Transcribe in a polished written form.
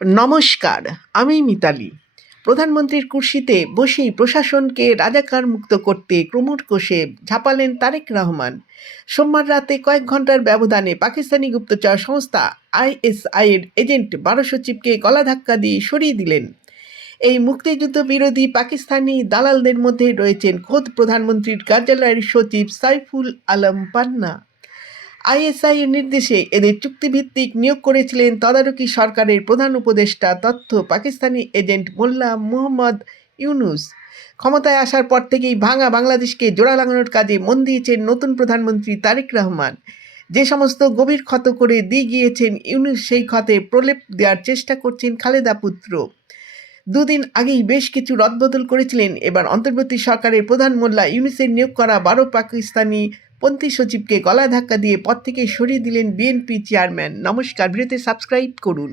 নমস্কার, আমি মিতালি। প্রধানমন্ত্রীর কুর্সিতে বসেই প্রশাসনকে রাজাকার মুক্ত করতে কোমর কষে ঝাঁপালেন তারেক রহমান। সোমবার রাতে কয়েক ঘন্টার ব্যবধানে পাকিস্তানি গুপ্তচর সংস্থা আইএসআইয়ের এজেন্ট ১২ সচিবকে গলাধাক্কা দিয়ে সরিয়ে দিলেন। এই মুক্তিযুদ্ধ বিরোধী পাকিস্তানি দালালদের মধ্যে রয়েছেন খোদ প্রধানমন্ত্রীর কার্যালয়ের সচিব সাইফুল আলম পান্না। আইএসআইয়ের নির্দেশে এদের চুক্তিভিত্তিক নিয়োগ করেছিলেন তদারকি সরকারের প্রধান উপদেষ্টা তথ্য পাকিস্তানি এজেন্ট মোল্লা মুহম্মদ ইউনুস। ক্ষমতায় আসার পর থেকেই ভাঙা বাংলাদেশকে জোড়া লাগানোর কাজে মন দিয়েছেন নতুন প্রধানমন্ত্রী তারেক রহমান। যে সমস্ত গভীর ক্ষত করে দিয়ে গিয়েছেন ইউনুস, সেই ক্ষতে প্রলেপ দেওয়ার চেষ্টা করছেন খালেদা পুত্র। দুদিন আগেই বেশ কিছু রদবদল করেছিলেন এবার অন্তর্বর্তী সরকারের প্রধান মোল্লা ইউনুসের নিয়োগ করা ১২ পাকিস্তানি পন্থী সচিবকে গলা ধাক্কা দিয়ে পদ থেকে সরিয়ে দিলেন বিএনপি চেয়ারম্যান। নমস্কার, ভিডিওতে সাবস্ক্রাইব করুন।